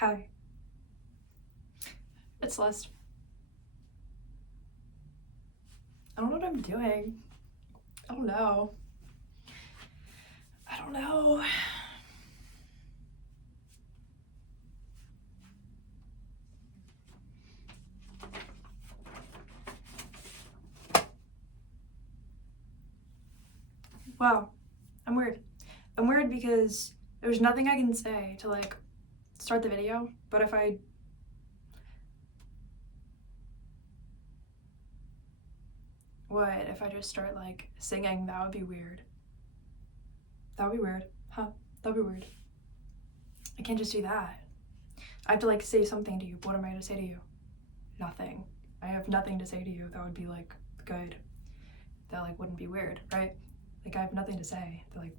Hi. It's Celeste. I don't know what I'm doing. I don't know. I don't know. Wow. I'm weird. I'm weird because there's nothing I can say to like start the video, but if I just start like singing, that would be weird. That would be weird. Huh? That would be weird. I can't just do that. I have to like say something to you. What am I gonna say to you? Nothing. I have nothing to say to you that would be like good. That like wouldn't be weird, right? Like I have nothing to say. They're like,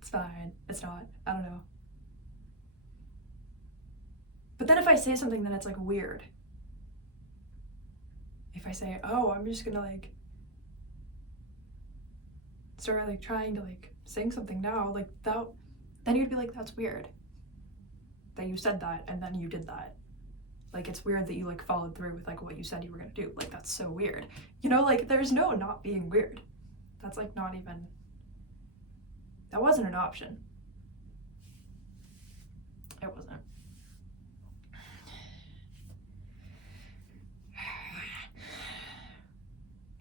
it's fine. It's not. I don't know. But then if I say something, then it's like weird. If I say, oh, I'm just gonna like start like trying to like sing something now, like that, then you'd be like, that's weird that you said that and then you did that. Like it's weird that you like followed through with like what you said you were gonna do. Like that's so weird. You know, like there's no not being weird. That's like not even, that wasn't an option. It wasn't.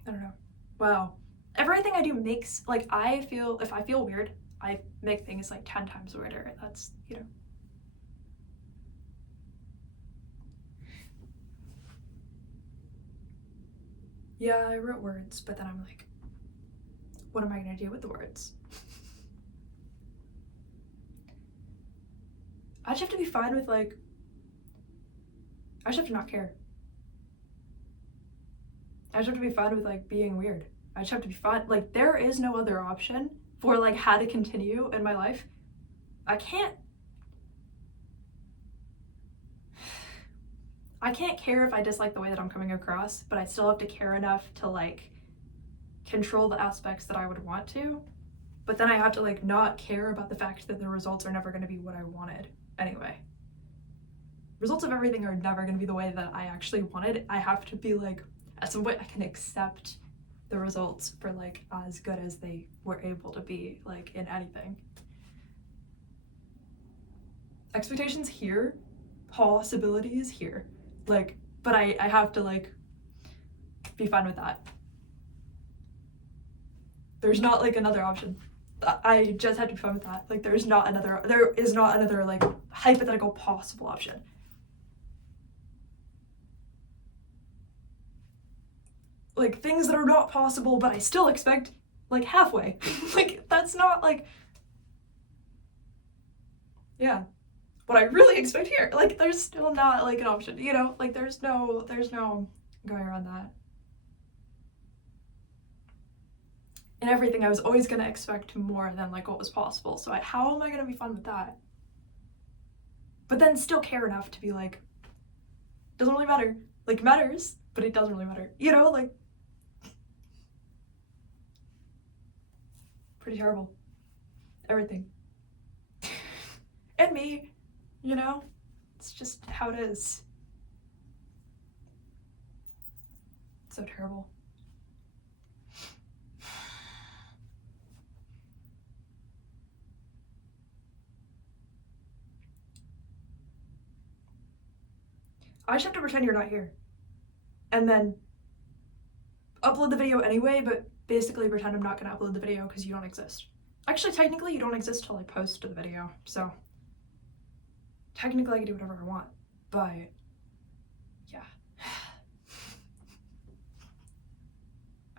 I don't know. Wow. Everything I do makes, like, if I feel weird, I make things like 10 times weirder. That's, you know. Yeah, I wrote words, but then I'm like, what am I gonna do with the words? I just have to be fine with like, I just have to not care. I just have to be fine with like being weird. I just have to be fine. Like there is no other option for like how to continue in my life. I can't care if I dislike the way that I'm coming across, but I still have to care enough to like control the aspects that I would want to. But then I have to like not care about the fact that the results are never going to be what I wanted anyway. Results of everything are never going to be the way that I actually wanted. I have to be like, at some point I can accept the results for like as good as they were able to be, like in anything. Expectations here, possibilities here, like, but I have to like be fine with that. There's not like another option. I just have to be fine with that. Like there is not another like hypothetical possible option. Like things that are not possible, but I still expect like halfway. Like that's not like, yeah, what I really expect here. Like there's still not like an option, you know? Like there's no going around that. In everything, I was always gonna expect more than like what was possible. So how am I gonna be fun with that? But then still care enough to be like, doesn't really matter. Like matters, but it doesn't really matter. You know, like pretty terrible. Everything. And me, you know? It's just how it is. It's so terrible. I just have to pretend you're not here. And then upload the video anyway, but basically pretend I'm not gonna upload the video because you don't exist. Actually, technically you don't exist till I post the video, so technically I can do whatever I want, but yeah.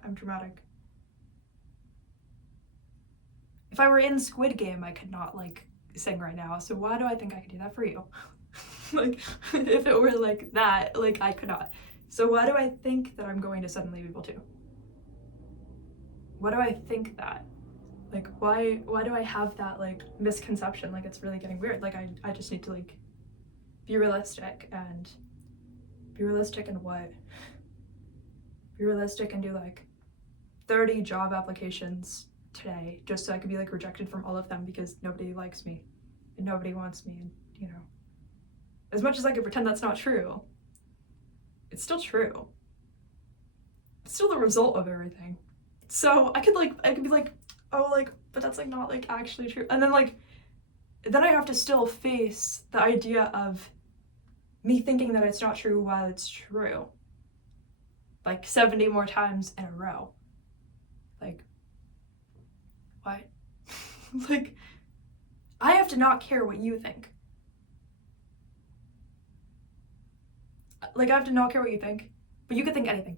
I'm dramatic. If I were in Squid Game, I could not like sing right now, so why do I think I could do that for you? Like, if it were like that, like I could not. So why do I think that I'm going to suddenly be able to? Why do I think that? Like, why do I have that like misconception? Like it's really getting weird. Like I just need to like be realistic and what? Be realistic and do like 30 job applications today just so I could be like rejected from all of them because nobody likes me and nobody wants me, and as much as I could pretend that's not true, it's still true. It's still the result of everything. So I could be like, oh, like, but that's like not like actually true. And then then I have to still face the idea of me thinking that it's not true while it's true. Like 70 more times in a row. Like, what? Like, I have to not care what you think. Like, I have to not care what you think, but you could think anything.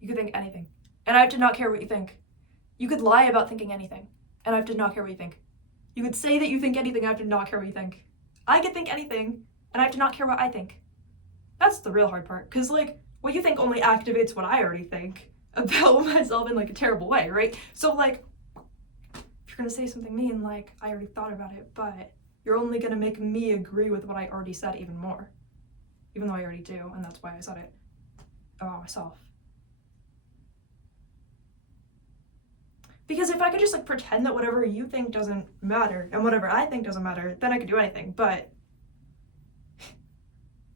You could think anything. And I have to not care what you think. You could lie about thinking anything, and I have to not care what you think. You could say that you think anything, I have to not care what you think. I could think anything, and I have to not care what I think. That's the real hard part, because, like, what you think only activates what I already think about myself in, like, a terrible way, right? So, like, if you're gonna say something mean, like, I already thought about it, but you're only gonna make me agree with what I already said even more. Even though I already do, and that's why I said it about myself. Because if I could just, like, pretend that whatever you think doesn't matter, and whatever I think doesn't matter, then I could do anything, but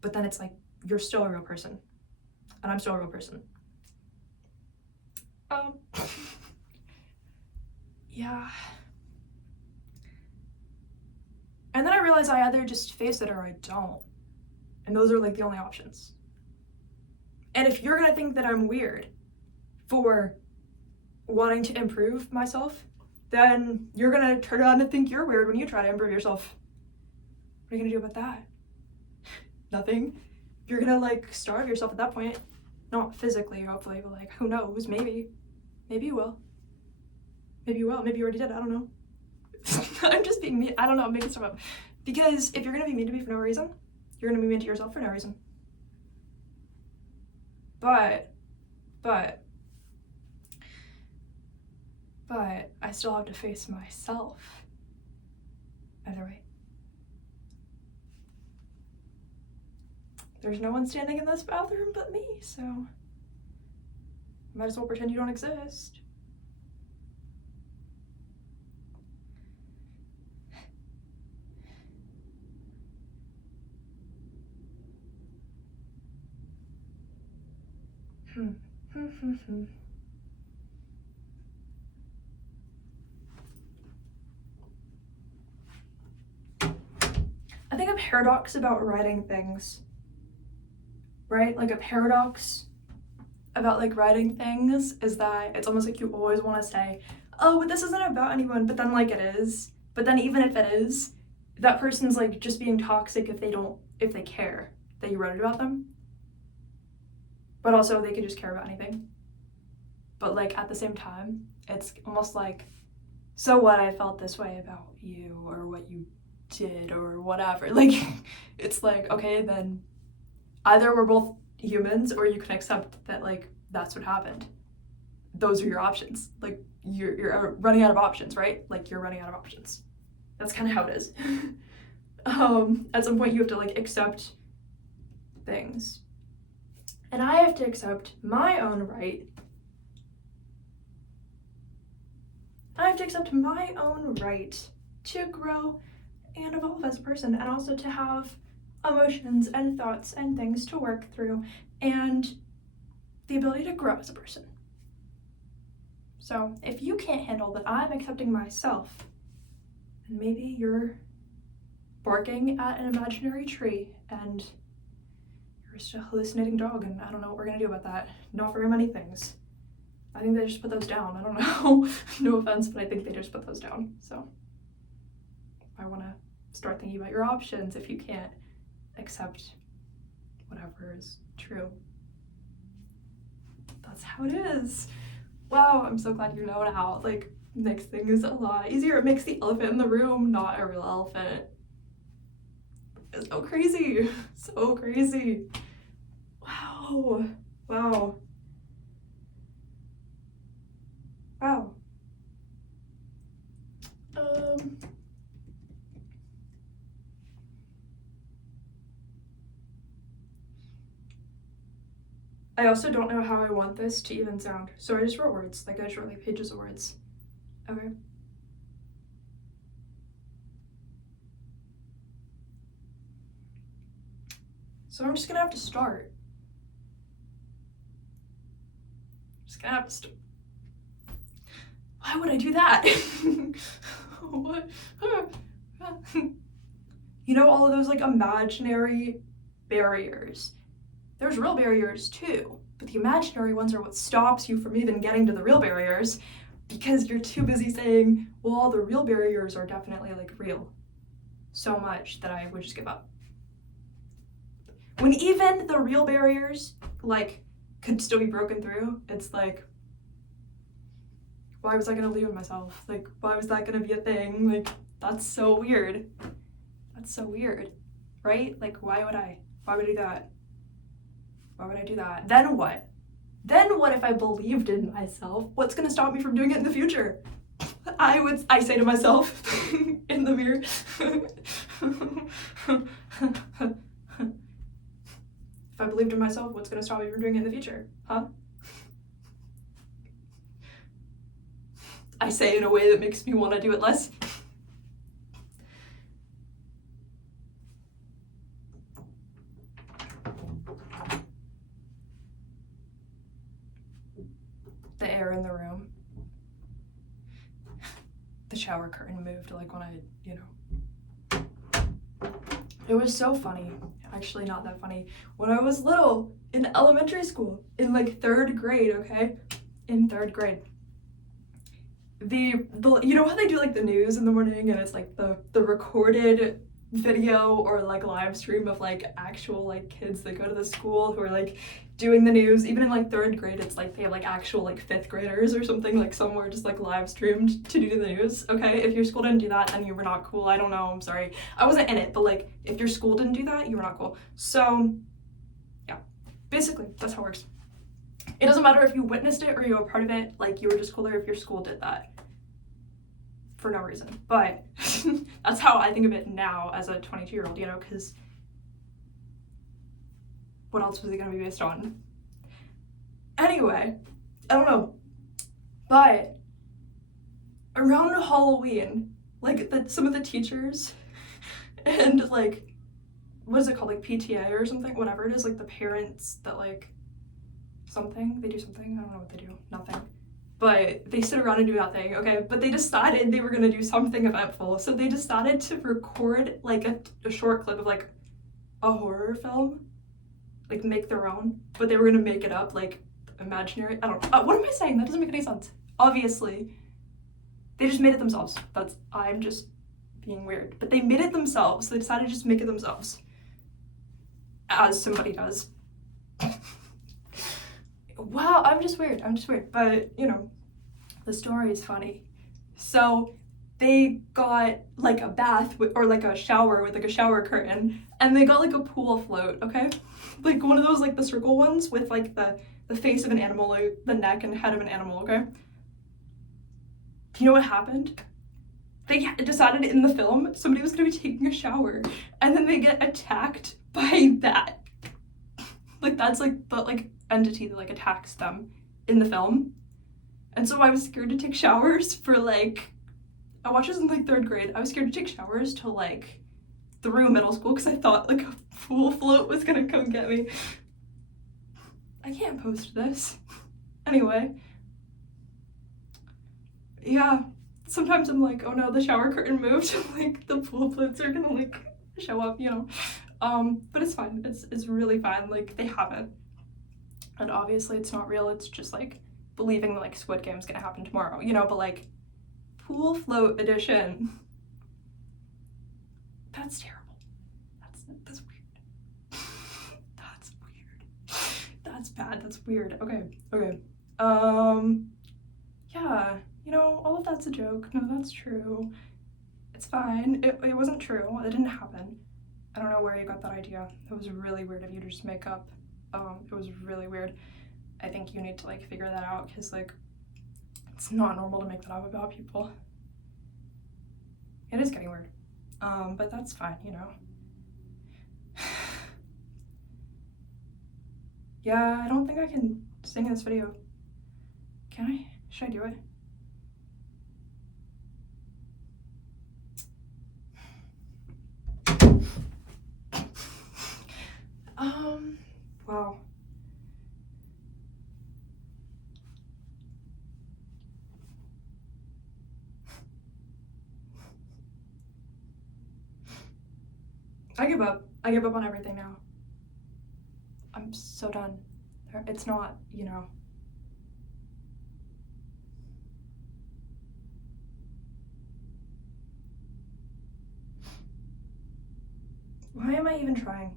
then it's like, you're still a real person, and I'm still a real person. Yeah. And then I realize I either just face it or I don't. And those are, like, the only options. And if you're gonna think that I'm weird for wanting to improve myself, then you're gonna turn around and think you're weird when you try to improve yourself. What are you gonna do about that? Nothing. You're gonna, like, starve yourself at that point. Not physically, hopefully, but, like, who knows? Maybe. Maybe you will. Maybe you will. Maybe you already did. I don't know. I'm just being mean. I don't know. I'm making stuff up. Because if you're gonna be mean to me for no reason, you're gonna be mean to yourself for no reason. But I still have to face myself either way. There's no one standing in this bathroom but me, so might as well pretend you don't exist. I think a paradox about writing things, right? Like a paradox about like writing things is that it's almost like you always want to say, oh, but this isn't about anyone, but then like it is. But then even if it is, that person's like just being toxic if they care that you wrote it about them. But also they could just care about anything. But like at the same time, it's almost like, so what, I felt this way about you or what you did or whatever. Like, it's like, okay, then either we're both humans or you can accept that like that's what happened. Those are your options. Like you're running out of options, right? Like you're running out of options. That's kind of how it is. At some point you have to like accept things. And I have to accept my own right. I have to accept my own right to grow and evolve as a person, and also to have emotions and thoughts and things to work through, and the ability to grow as a person. So if you can't handle that I'm accepting myself, then maybe you're barking at an imaginary tree and you're just a hallucinating dog, and I don't know what we're gonna do about that. Not very many things. I think they just put those down. I don't know. No offense, but I think they just put those down. So I want to start thinking about your options if you can't accept whatever is true. That's how it is. Wow, I'm so glad you know now. Like, makes things a lot easier. It makes the elephant in the room not a real elephant. It's so crazy. So crazy. Wow. Wow. Wow. I also don't know how I want this to even sound, so I just wrote words. Like I just wrote like pages of words. Okay. So I'm just gonna have to start. Just gonna have to start. Why would I do that? What? You know, all of those like imaginary barriers. There's real barriers too, but the imaginary ones are what stops you from even getting to the real barriers, because you're too busy saying, well, all the real barriers are definitely like real, so much that I would just give up. When even the real barriers like could still be broken through, it's like, why was I gonna believe in myself? Like, why was that gonna be a thing? Like, that's so weird. That's so weird, right? Like, why would I do that? Why would I do that? Then what? Then what if I believed in myself? What's gonna stop me from doing it in the future? I say to myself in the mirror. If I believed in myself, what's gonna stop me from doing it in the future? Huh? I say in a way that makes me want to do it less. The air in the room. The shower curtain moved like when I, you know. It was so funny. Actually, not that funny. When I was little, in elementary school, in like 3rd grade, okay? In 3rd grade. The you know how they do like the news in the morning and it's like the recorded video or like live stream of like actual like kids that go to the school who are like doing the news. Even in like 3rd grade, it's like they have like actual like 5th graders or something like somewhere just like live streamed to do the news. Okay, if your school didn't do that, then you were not cool. I don't know, I'm sorry, I wasn't in it, but like if your school didn't do that, you were not cool. So yeah, basically that's how it works. It doesn't matter if you witnessed it or you were part of it, like you were just cooler if your school did that. For no reason, but that's how I think of it now as a 22-year-old, you know, because what else was it gonna be based on? Anyway, I don't know, but around Halloween, like some of the teachers and like, what is it called, like PTA or something, whatever it is, like the parents that like something, they do something, I don't know what they do, nothing. But they sit around and do nothing, okay? But they decided they were gonna do something eventful. So they decided to record like a short clip of like a horror film, like make their own, but they were gonna make it up, like imaginary, I don't know. What am I saying? That doesn't make any sense. Obviously, they just made it themselves. I'm just being weird. But they made it themselves. They decided to just make it themselves. As somebody does. Wow, I'm just weird, but you know, the story is funny. So they got like a bath or like a shower with like a shower curtain, and they got like a pool float, okay? Like one of those like the circle ones with like the face of an animal, like the neck and head of an animal, okay? Do you know what happened? They decided in the film somebody was gonna be taking a shower, and then they get attacked by that. Like that's like the like entity that like attacks them in the film. And so I was scared to take showers for like, I watched this in like 3rd grade. I was scared to take showers till like through middle school because I thought like a pool float was gonna come get me. I can't post this. Anyway. Yeah, sometimes I'm like, oh no, the shower curtain moved. Like the pool floats are gonna like show up, you know. But it's fine, it's really fine, like they haven't. And obviously it's not real, it's just like believing that like Squid Game's gonna happen tomorrow, you know, but like pool float edition. That's terrible. That's weird. That's weird. That's bad, that's weird. Okay. Yeah, you know, all of that's a joke. No, that's true. It's fine. It wasn't true. It didn't happen. I don't know where you got that idea. It was really weird of you to just make up. It was really weird. I think you need to like figure that out because like it's not normal to make that up about people. It is getting weird. But that's fine, you know. Yeah, I don't think I can sing in this video. Can I? Should I do it? I give up. I give up on everything now. I'm so done. It's not, you know. Why am I even trying?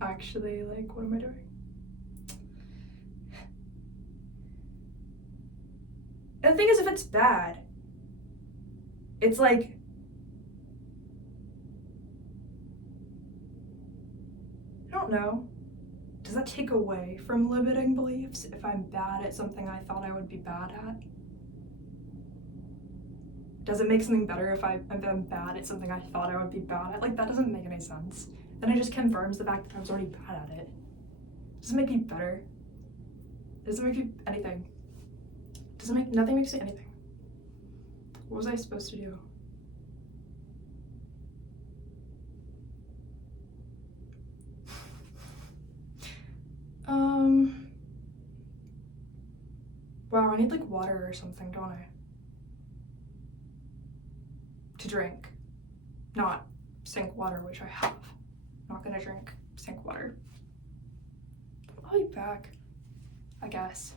Actually, like, what am I doing? And the thing is, if it's bad, it's like, I don't know. Does that take away from limiting beliefs if I'm bad at something I thought I would be bad at? Does it make something better if I'm bad at something I thought I would be bad at? Like, that doesn't make any sense. Then it just confirms the fact that I was already bad at it. Does it make me better? Does it make me anything? Nothing makes me anything. What was I supposed to do? Wow, I need like water or something, don't I? To drink. Not sink water, which I have. Not gonna drink sink water. I'll be back, I guess.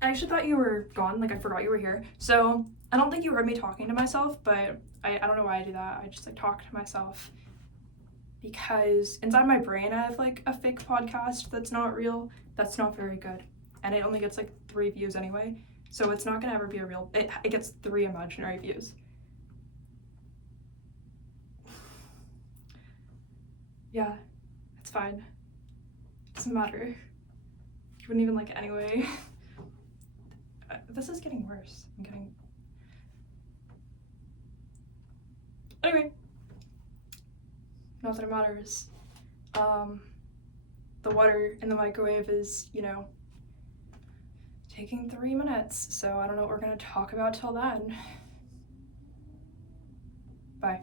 I actually thought you were gone, like I forgot you were here. So I don't think you heard me talking to myself, but I don't know why I do that. I just like talk to myself because inside my brain I have like a fake podcast that's not real, that's not very good. And it only gets like 3 views anyway. So it's not gonna ever be a real, it gets 3 imaginary views. Yeah, it's fine. It doesn't matter. You wouldn't even like it anyway. This is getting worse. Anyway, not that it matters. The water in the microwave is, you know, taking 3 minutes, so I don't know what we're gonna talk about till then. Bye.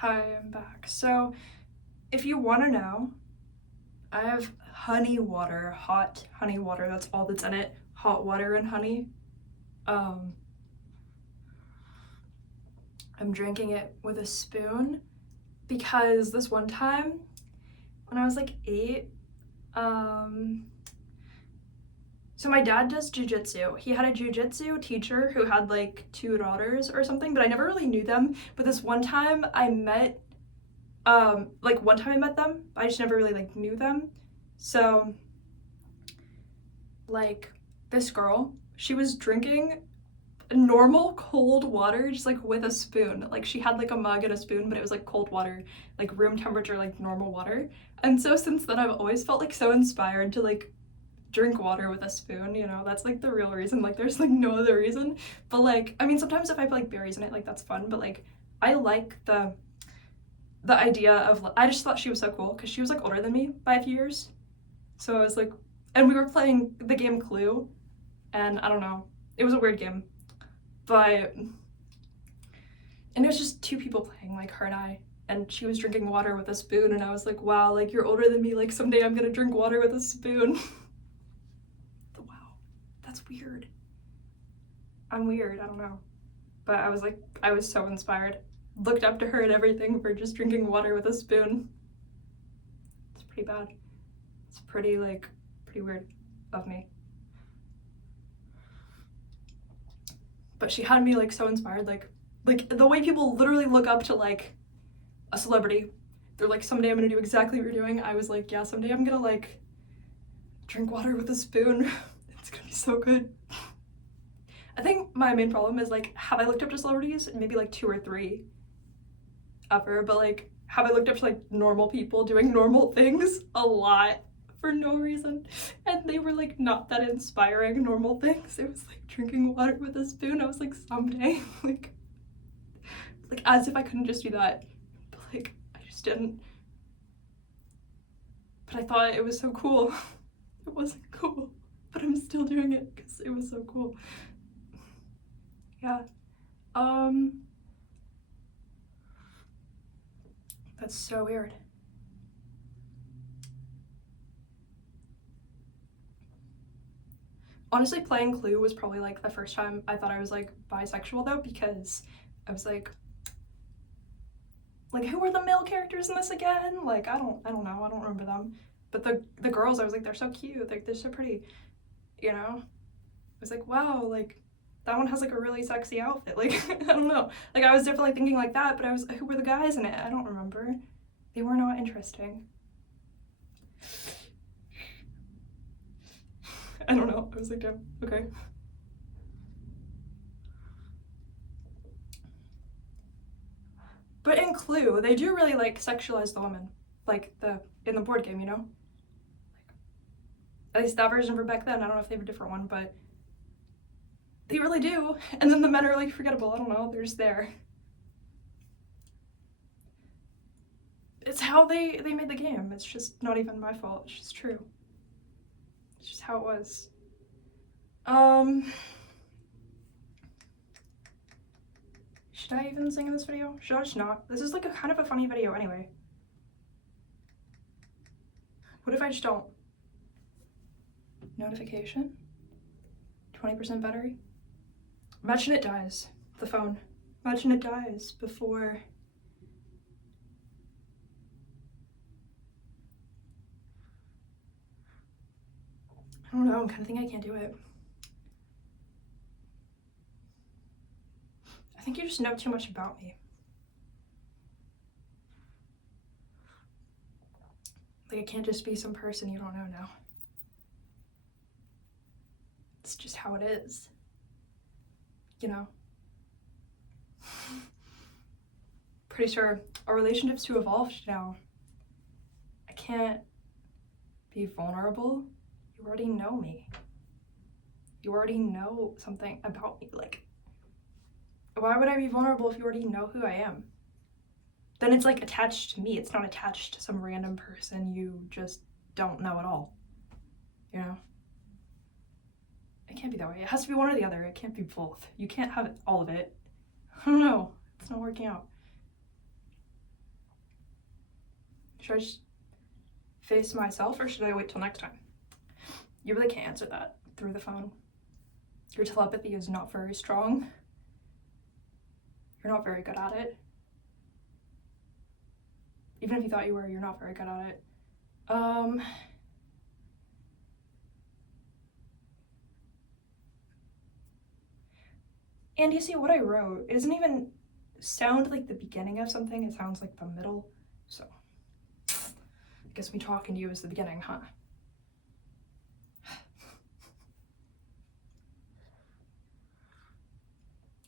Hi, I'm back. So, if you want to know, I have honey water, hot honey water. That's all that's in it. Hot water and honey. I'm drinking it with a spoon because this one time when I was like 8, so my dad does jujitsu. He had a jujitsu teacher who had like 2 daughters or something, but I never really knew them. But this one time I met, one time I met them, I just never really like knew them. So, like, this girl, she was drinking normal cold water just like with a spoon. Like, she had like a mug and a spoon, but it was like cold water, like room temperature, like normal water. And so since then I've always felt like so inspired to like drink water with a spoon, you know. That's like the real reason. Like, there's like no other reason. But like, I mean, sometimes if I put like berries in it, like that's fun, but like I like the idea of, I just thought she was so cool because she was like older than me by a few years. So I was like, and we were playing the game Clue, and I don't know, it was a weird game, but, and it was just 2 people playing, like her and she was drinking water with a spoon, and I was like, wow, like you're older than me, like someday I'm gonna drink water with a spoon. Wow, that's weird. I'm weird, I don't know. But I was like, I was so inspired. Looked up to her and everything for just drinking water with a spoon. It's pretty bad. It's pretty weird of me. But she had me like so inspired, like the way people literally look up to like a celebrity. They're like, someday I'm gonna do exactly what you're doing. I was like, yeah, someday I'm gonna like drink water with a spoon. It's gonna be so good. I think my main problem is like, have I looked up to celebrities? Maybe like 2 or 3 ever, but like, have I looked up to like normal people doing normal things? A lot, for no reason. And they were like not that inspiring normal things. It was like drinking water with a spoon. I was like, someday, like as if I couldn't just do that. But like, I just didn't. But I thought it was so cool. It wasn't cool, but I'm still doing it because it was so cool. Yeah. That's so weird. Honestly, playing Clue was probably like the first time I thought I was like bisexual, though, because I was like, who are the male characters in this again? Like, I don't know, I don't remember them. But the girls, I was like, they're so cute, like they're so pretty, you know? I was like, wow, like that one has like a really sexy outfit. Like, I don't know. Like, I was definitely thinking like that, but I was, who were the guys in it? I don't remember. They were not interesting. I don't know. I was like, damn, okay. But in Clue, they do really like sexualize the woman, like in the board game, you know. At least that version of her back then. I don't know if they have a different one, but they really do. And then the men are like forgettable. I don't know. They're just there. It's how they made the game. It's just not even my fault. It's just true. It's just how it was. Should I even sing in this video? Should I just not? This is like a kind of a funny video anyway. What if I just don't? Notification? 20% battery? Imagine it dies. The phone. Imagine it dies before. I don't know, I'm kind of thinking I can't do it. I think you just know too much about me. Like, I can't just be some person you don't know now. It's just how it is. You know? Pretty sure our relationship's too evolved now. I can't be vulnerable. You already know me. You already know something about me. Like, why would I be vulnerable if you already know who I am? Then it's like attached to me. It's not attached to some random person you just don't know at all. You know? It can't be that way. It has to be one or the other. It can't be both. You can't have all of it. I don't know. It's not working out. Should I just face myself, or should I wait till next time? You really can't answer that through the phone. Your telepathy is not very strong. You're not very good at it. Even if you thought you were, you're not very good at it. And you see what I wrote, it doesn't even sound like the beginning of something, it sounds like the middle. So, I guess me talking to you is the beginning, huh?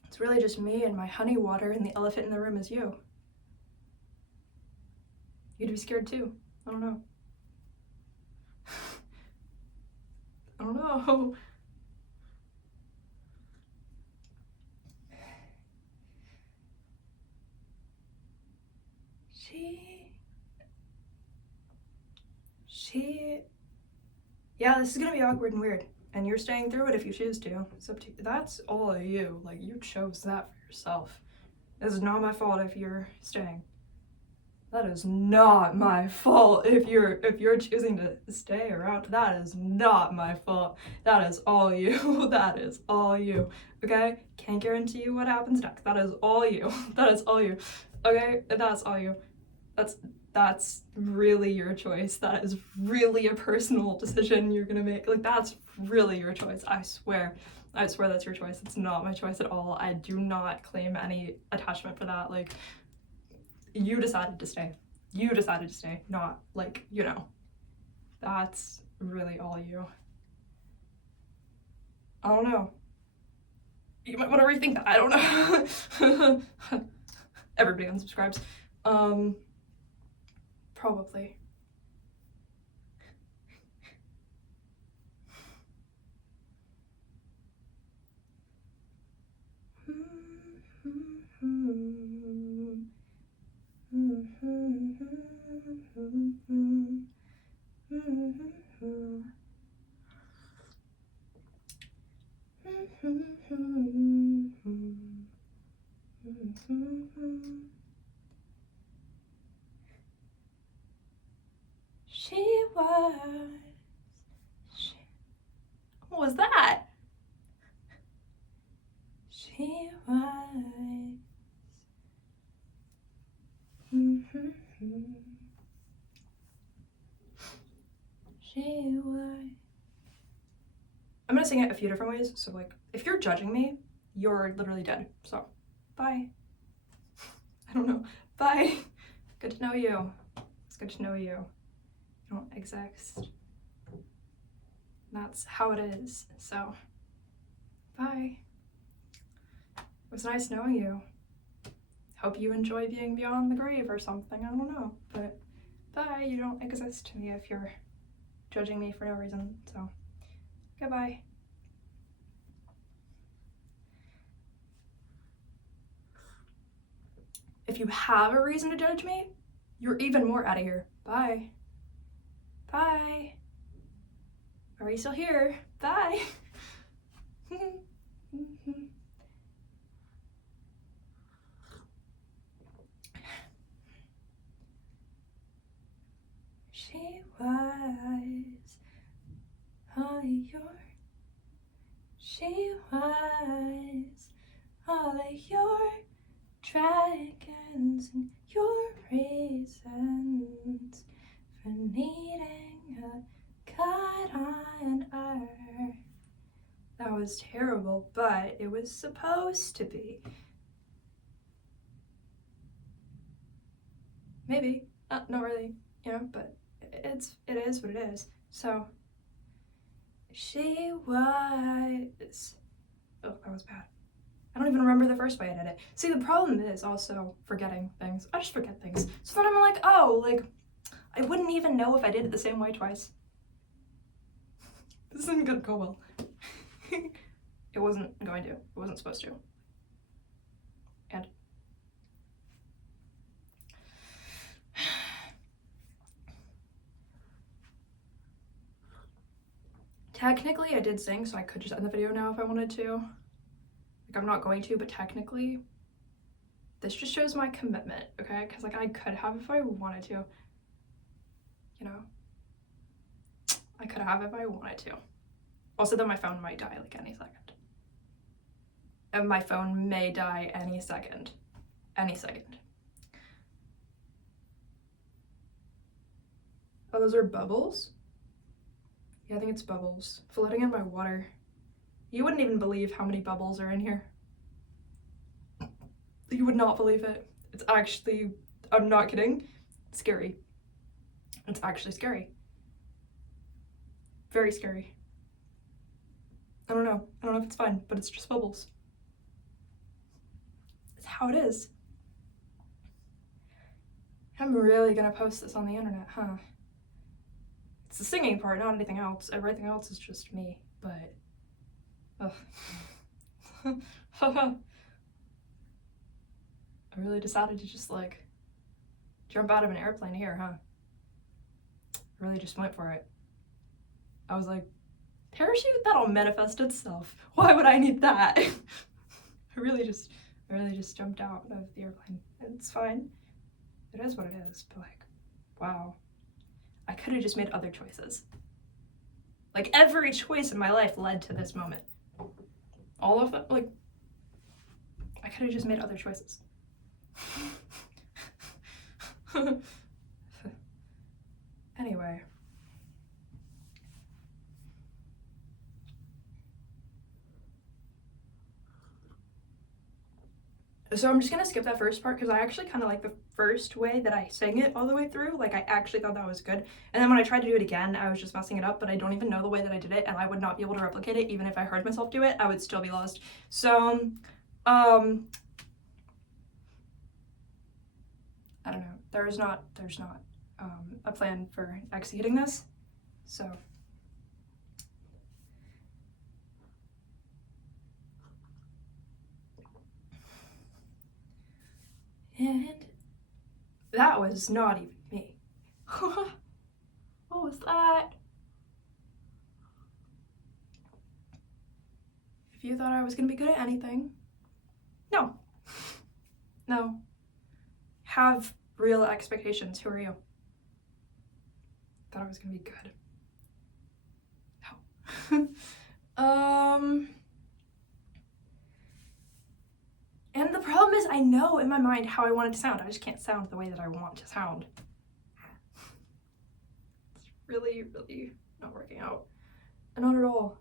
It's really just me and my honey water, and the elephant in the room is you. You'd be scared too. I don't know. I don't know. Yeah, this is gonna be awkward and weird, and you're staying through it if you choose to. It's up to you. That's all you. Like, you chose that for yourself. This is not my fault if you're staying. That is not my fault if you're choosing to stay around. That is not my fault. That is all you. That is all you. Okay? Can't guarantee you what happens next. That is all you. That is all you. Okay? That's all you. That's really your choice. That is really a personal decision you're gonna make. Like, that's really your choice. I swear that's your choice. It's not my choice at all. I do not claim any attachment for that. Like, you decided to stay. You decided to stay, not like, you know. That's really all you. I don't know. You might want to rethink that. I don't know. Everybody unsubscribes. Probably. What was that? She was. She was. I'm gonna sing it a few different ways, so like, if you're judging me, you're literally dead. So, bye. I don't know. Bye. Good to know you. It's good to know you. You don't exist. That's how it is. So, bye. It was nice knowing you. Hope you enjoy being beyond the grave or something. I don't know. But bye. You don't exist to me if you're judging me for no reason. So, goodbye. If you have a reason to judge me, you're even more out of here. Bye. Bye. Are you still here? Bye. She was all your. She was all your dragons and your reasons for needing a cut on earth. That was terrible, but it was supposed to be. Maybe. Not really, you know, but it is what it is. So, she was. Oh, that was bad. I don't even remember the first way I did it. See, the problem is also forgetting things. I just forget things. So then I'm like, oh, like, I wouldn't even know if I did it the same way twice. This isn't gonna go well. It wasn't going to. It wasn't supposed to. And technically I did sing, so I could just end the video now if I wanted to. Like, I'm not going to, but technically this just shows my commitment, okay? Because like, I could have if I wanted to. you know, I could have if I wanted to. Also, though, my phone might die like any second. And my phone may die any second. Any second. Oh, those are bubbles? Yeah, I think it's bubbles floating in my water. You wouldn't even believe how many bubbles are in here. You would not believe it. It's actually, I'm not kidding, scary. It's actually scary. Very scary. I don't know if it's fine, but it's just bubbles. It's how it is. I'm really gonna post this on the internet, huh? It's the singing part, not anything else. Everything else is just me, but... ugh. I really decided to just, like, jump out of an airplane here, huh? I really just went for it. I was like, parachute? That'll manifest itself. Why would I need that? I really just jumped out of the airplane. It's fine. It is what it is, but like, wow. I could have just made other choices. Like, every choice in my life led to this moment. All of them, like, I could have just made other choices. Anyway. So I'm just gonna skip that first part because I actually kind of like the first way that I sang it all the way through. Like, I actually thought that was good. And then when I tried to do it again, I was just messing it up, but I don't even know the way that I did it, and I would not be able to replicate it. Even if I heard myself do it, I would still be lost. So, I don't know. There's not a plan for executing this. So. And that was not even me. What was that? If you thought I was gonna be good at anything, no. No. Have real expectations. Who are you? Thought I was gonna be good. No. And the problem is, I know in my mind how I want it to sound. I just can't sound the way that I want to sound. It's really, really not working out. Not at all.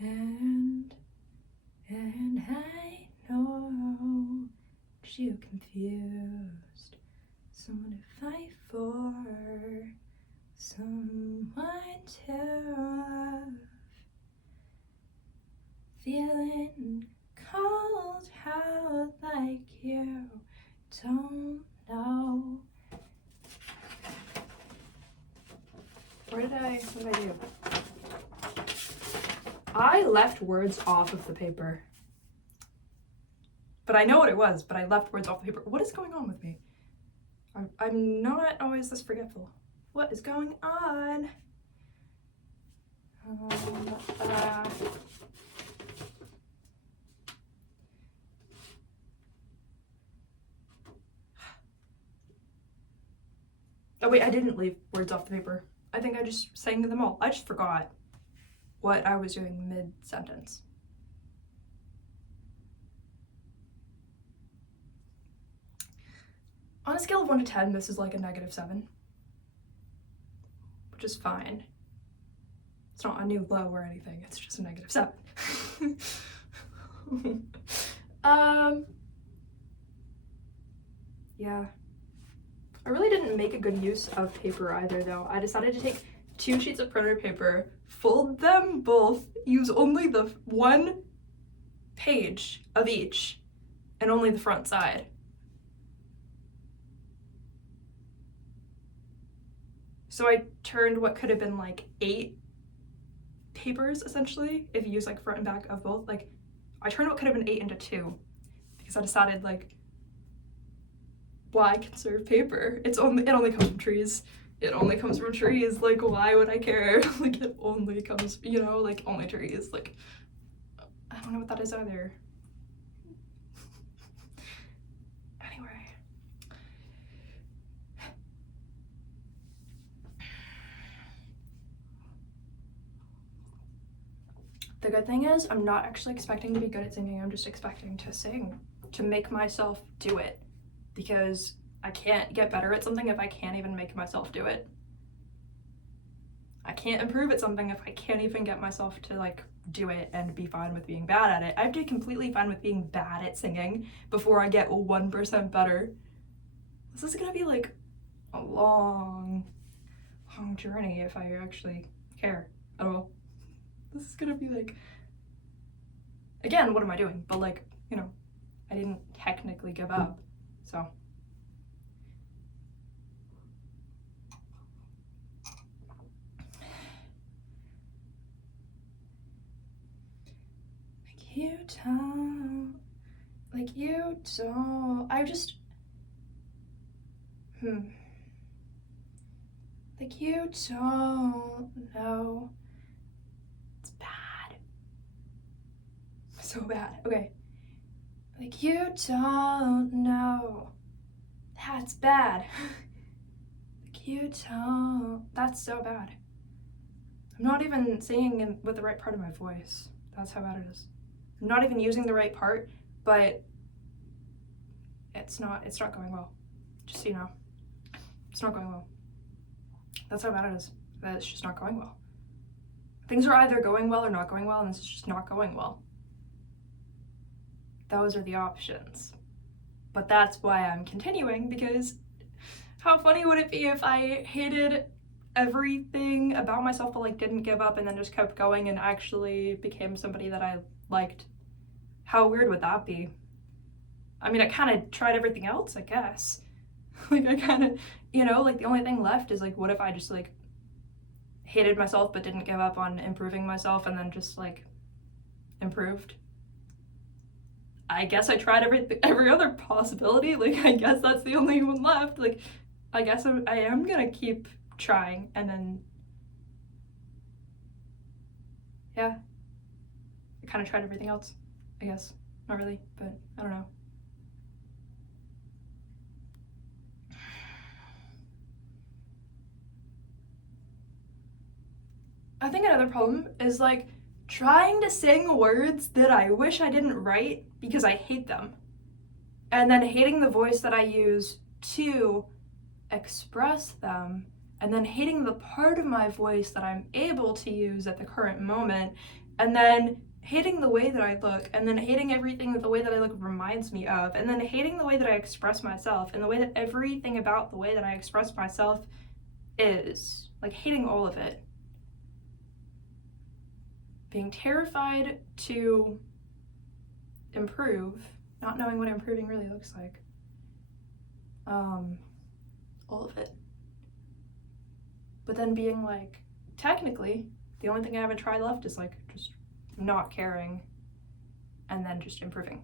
And I know you confused. Someone to fight for, someone to love. Feeling cold out like you don't know. What did I do? I left words off of the paper. But I know what it was, but I left words off the paper. What is going on with me? I'm not always this forgetful. What is going on? Oh wait, I didn't leave words off the paper. I think I just sang them all. I just forgot what I was doing mid-sentence. On a scale of 1 to 10, this is like a -7, which is fine. It's not a new low or anything, it's just a -7. Yeah. I really didn't make a good use of paper either, though. I decided to take 2 sheets of printer paper, fold them both, use only the one page of each, and only the front side. So I turned what could have been like 8 papers, essentially, if you use like front and back of both. Like, I turned what could have been 8 into 2, because I decided, like, why conserve paper? It only comes from trees. It only comes from trees. Like, why would I care? Like, it only comes, you know, like, only trees. Like, I don't know what that is either. The good thing is I'm not actually expecting to be good at singing. I'm just expecting to sing, to make myself do it, because I can't get better at something if I can't even make myself do it. I can't improve at something if I can't even get myself to like do it and be fine with being bad at it. I have to be completely fine with being bad at singing before I get 1% better. This is gonna be like a long journey if I actually care at all. This is gonna be like, again, what am I doing? But like, you know, I didn't technically give up, so. You don't, like you don't, I just, like you don't know, it's bad, so bad, okay, like you don't know, that's bad, like you don't, that's so bad. I'm not even singing with the right part of my voice, that's how bad it is. I'm not even using the right part, but it's not going well. Just so you know, it's not going well. That's how bad it is. That it's just not going well. Things are either going well or not going well, and this is just not going well. Those are the options. But that's why I'm continuing, because how funny would it be if I hated everything about myself but like didn't give up and then just kept going and actually became somebody that I liked? How weird would that be? I mean, I kind of tried everything else, I guess. Like I kind of, you know, like the only thing left is like, what if I just like hated myself but didn't give up on improving myself and then just like improved? I guess I tried every other possibility. Like I guess that's the only one left. Like I guess I am gonna keep trying, and then yeah, I kind of tried everything else, I guess. Not really, but I don't know. I think another problem is like trying to sing words that I wish I didn't write because I hate them, and then hating the voice that I use to express them, and then hating the part of my voice that I'm able to use at the current moment, and then hating the way that I look, and then hating everything that the way that I look reminds me of, and then hating the way that I express myself, and the way that everything about the way that I express myself is, like hating all of it. Being terrified to improve, not knowing what improving really looks like. All of it. But then being like, technically, the only thing I haven't tried left is like just not caring and then just improving.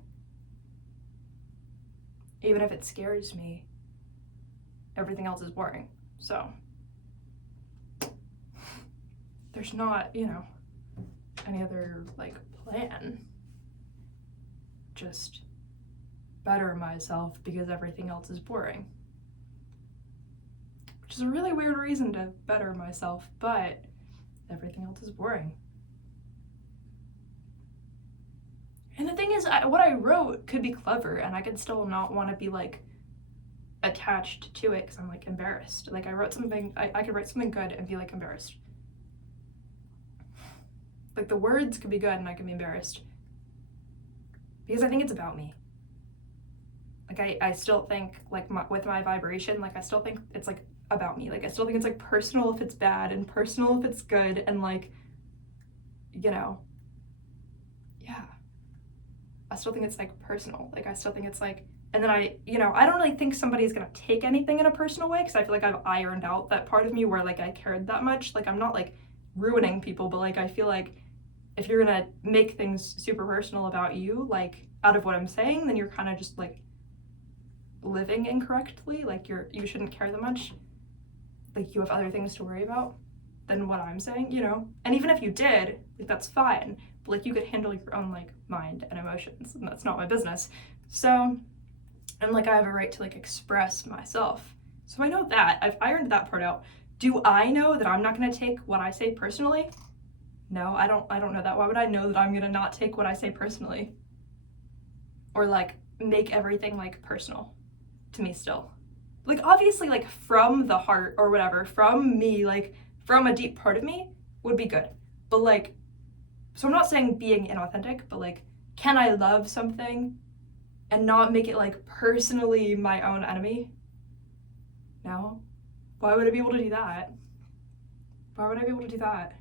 Even if it scares me, everything else is boring. So there's not, you know, any other like plan. Just better myself because everything else is boring. Which is a really weird reason to better myself, but everything else is boring. And the thing is, what I wrote could be clever, and I could still not want to be like attached to it because I'm like embarrassed. Like I wrote something, I could write something good and be like embarrassed. Like the words could be good and I could be embarrassed because I think it's about me. Like I still think like with my vibration, like I still think it's like about me. Like I still think it's like personal if it's bad and personal if it's good, and like, you know, yeah. I still think it's like personal. Like I still think it's like, and then I don't really think somebody's gonna take anything in a personal way because I feel like I've ironed out that part of me where like I cared that much. Like I'm not like ruining people, but like I feel like if you're gonna make things super personal about you, like out of what I'm saying, then you're kind of just like living incorrectly. Like you shouldn't care that much. Like you have other things to worry about than what I'm saying, you know? And even if you did, like that's fine. But like you could handle your own like mind and emotions, and that's not my business. So, and like I have a right to like express myself. So I know that. I've ironed that part out. Do I know that I'm not gonna take what I say personally? No, I don't know that. Why would I know that I'm gonna not take what I say personally? Or like make everything like personal to me still. Like obviously like from the heart or whatever, from me, like from a deep part of me would be good. But like, so I'm not saying being inauthentic, but like, can I love something and not make it like personally my own enemy? No. Why would I be able to do that? Why would I be able to do that?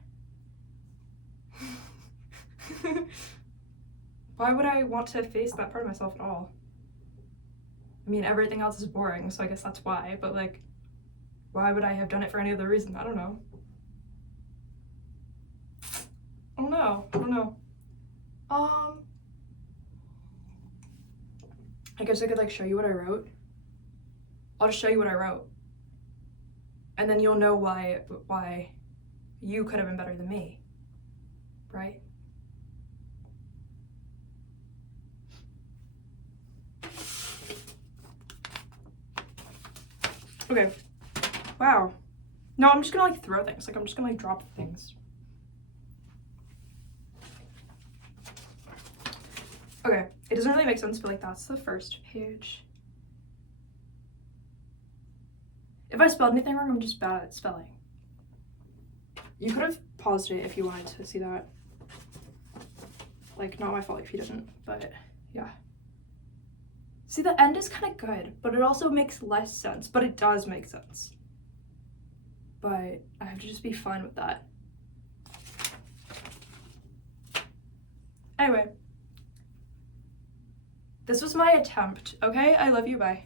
Why would I want to face that part of myself at all? I mean, everything else is boring, so I guess that's why, but like, why would I have done it for any other reason? I don't know. I don't know. I guess I could like show you what I wrote. I'll just show you what I wrote. And then you'll know why you could have been better than me, right? Okay. Wow. No, I'm just gonna like throw things. Like I'm just gonna like drop things. Okay. It doesn't really make sense, but like that's the first page. If I spelled anything wrong, I'm just bad at spelling. You could have paused it if you wanted to see that. Like, not my fault if you didn't, but yeah. See, the end is kind of good, but it also makes less sense, but it does make sense. But I have to just be fine with that. Anyway, this was my attempt, okay? I love you, bye.